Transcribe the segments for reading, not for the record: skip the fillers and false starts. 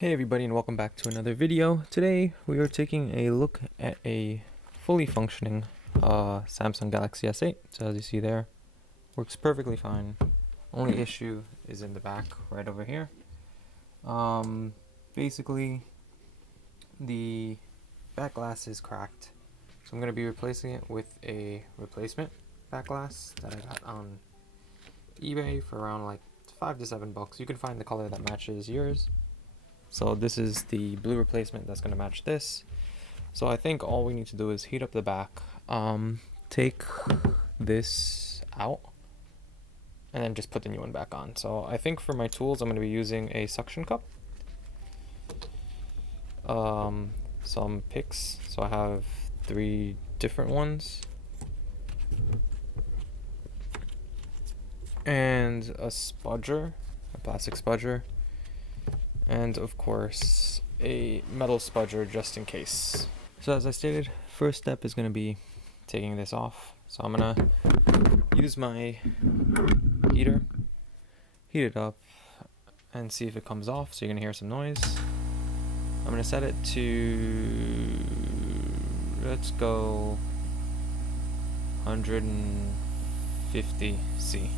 Hey everybody, and welcome back to another video. Today we are taking a look at a fully functioning Samsung Galaxy S8. So as you see there, works perfectly fine. Only issue is in the back right over here. Basically the back glass is cracked, so I'm going to be replacing it with a replacement back glass that I got on eBay for around like $5 to $7. You can find the color that matches yours. So this is the blue replacement that's going to match this. So I think all we need to do is heat up the back, take this out, and then just put the new one back on. So I think for my tools, I'm going to be using a suction cup, some picks. So I have 3 different ones, and a spudger, a plastic spudger, and of course a metal spudger just in case. So as I stated, first step is going to be taking this off. So I'm going to use my heater, heat it up, and see if it comes off. So you're going to hear some noise. I'm going to set it to, let's go 150 C.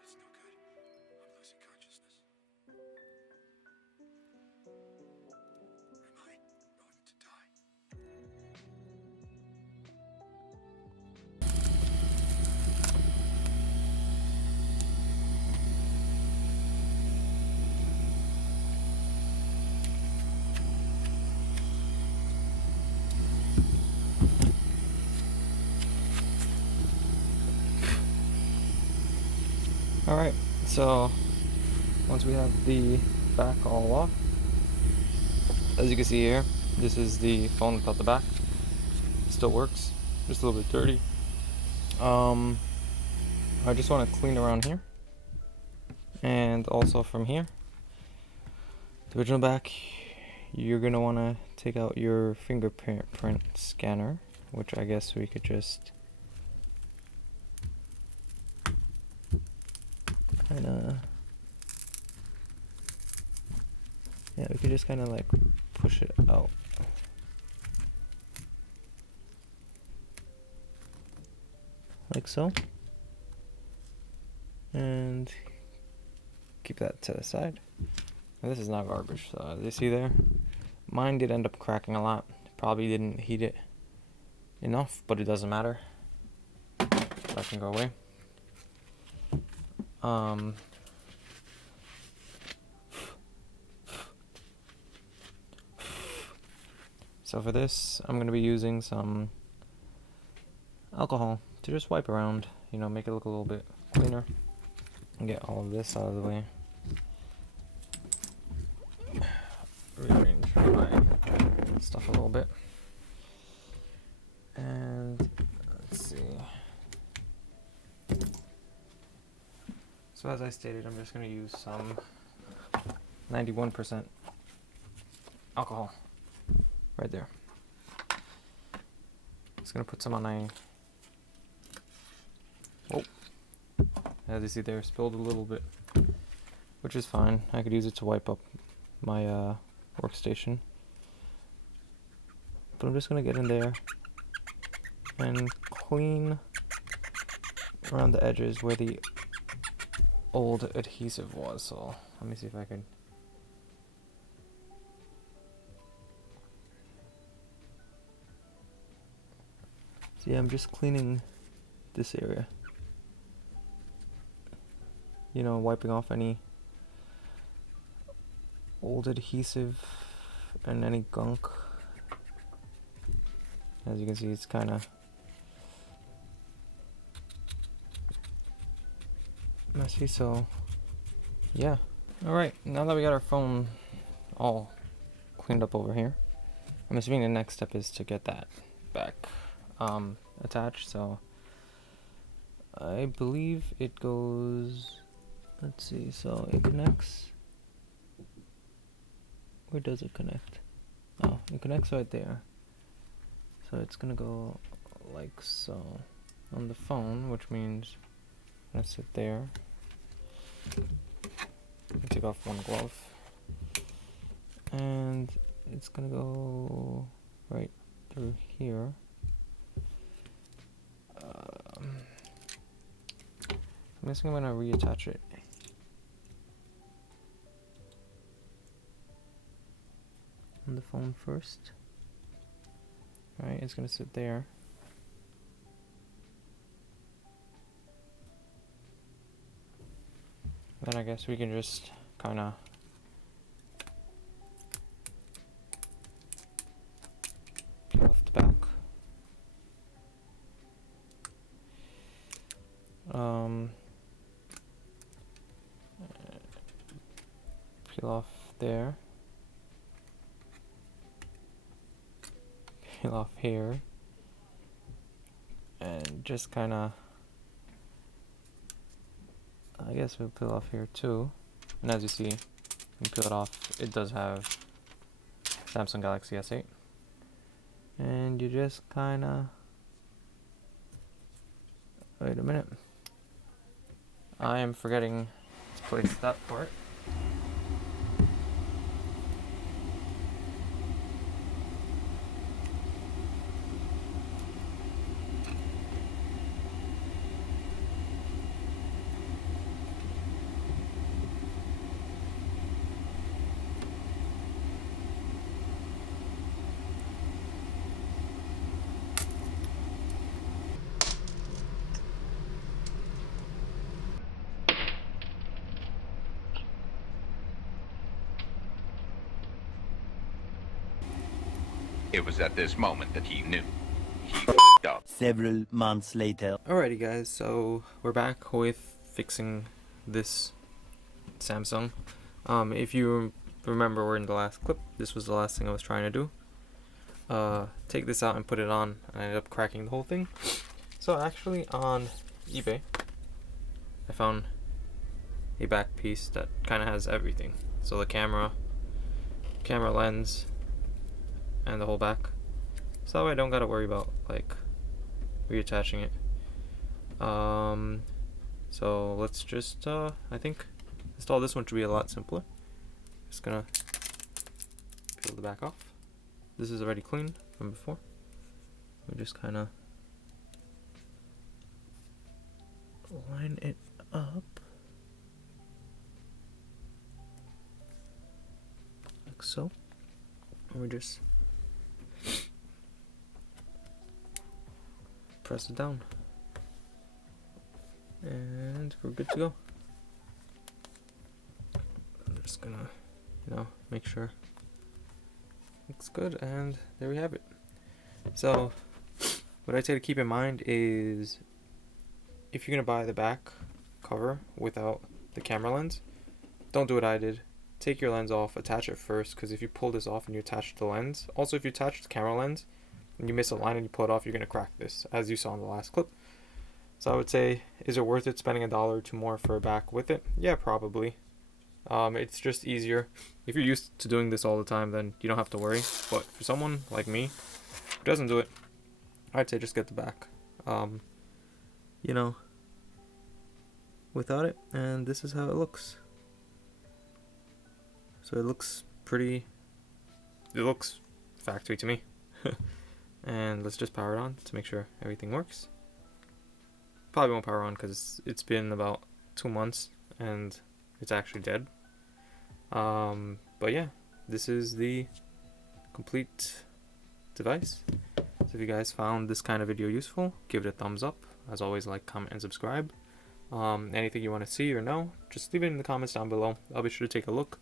It's no good. I'm losing consciousness. Am I going to die? Alright, so once we have the back all off, as you can see here, this is the phone without the back. It still works, just a little bit dirty. I just want to clean around here, and also from here. The original back, you're going to want to take out your fingerprint scanner, which I guess we could just we could just kind of like push it out. Like so. And keep that to the side. Now, this is not garbage, so as you see there, Mine did end up cracking a lot. Probably didn't heat it enough, but it doesn't matter. That can go away. So for this, I'm going to be using some alcohol to just wipe around, you know, make it look a little bit cleaner and get all of this out of the way. Rearrange my stuff a little bit. And let's see. So as I stated, I'm just going to use some 91% alcohol right there. Just going to put some on my... Oh, as you see there, spilled a little bit, which is fine. I could use it to wipe up my workstation. But I'm just going to get in there and clean around the edges where the old adhesive was. So let me see if I can... So yeah, I'm just cleaning this area. You know, wiping off any old adhesive and any gunk. As you can see, it's kind of messy, so yeah. Alright, now that we got our phone all cleaned up over here, I'm assuming the next step is to get that back attached. So I believe it goes, let's see, so it connects. Where does it connect? Oh, it connects right there. So it's gonna go like so on the phone, which means I'm gonna sit there. Take off one glove, and it's gonna go right through here. I'm guessing I'm gonna reattach it. On the phone first. Alright, it's gonna sit there. Then I guess we can just kinda peel off the back. Peel off there. Peel off here. And just kinda, I guess we'll peel off here too. And as you see, you peel it off, it does have Samsung Galaxy S8. And you just kinda, wait a minute. I am forgetting to place that part. It was at this moment that he knew. He f***ed up. Several months later. Alrighty guys, so we're back with fixing this Samsung. If you remember, we're in the last clip, this was the last thing I was trying to do. Take this out and put it on, and I ended up cracking the whole thing. So actually on eBay, I found a back piece that kind of has everything. So the camera lens, and the whole back. So that way I don't gotta worry about like reattaching it. So let's just I think install this one should be a lot simpler. Just gonna peel the back off. This is already clean from before. We just kinda line it up like so. And we just press it down. And we're good to go. I'm just gonna, make sure looks good, and there we have it. So what I'd say to keep in mind is if you're gonna buy the back cover without the camera lens, don't do what I did. Take your lens off, attach it first, because if you pull this off and you attach the lens, also if you attach the camera lens and you miss a line and you pull it off, you're gonna crack this, as you saw in the last clip. So I would say, is it worth it spending $1 or $2 more for a back with it? Yeah, probably. It's just easier. If you're used to doing this all the time, then you don't have to worry. But for someone like me who doesn't do it, I'd say just get the back. Without it, and this is how it looks. So it looks factory to me. And let's just power it on to make sure everything works. Probably won't power on because it's been about 2 months and it's actually dead. But yeah, this is the complete device. So if you guys found this kind of video useful, give it a thumbs up. As always, like, comment, and subscribe. Anything you want to see or know, just leave it in the comments down below. I'll be sure to take a look.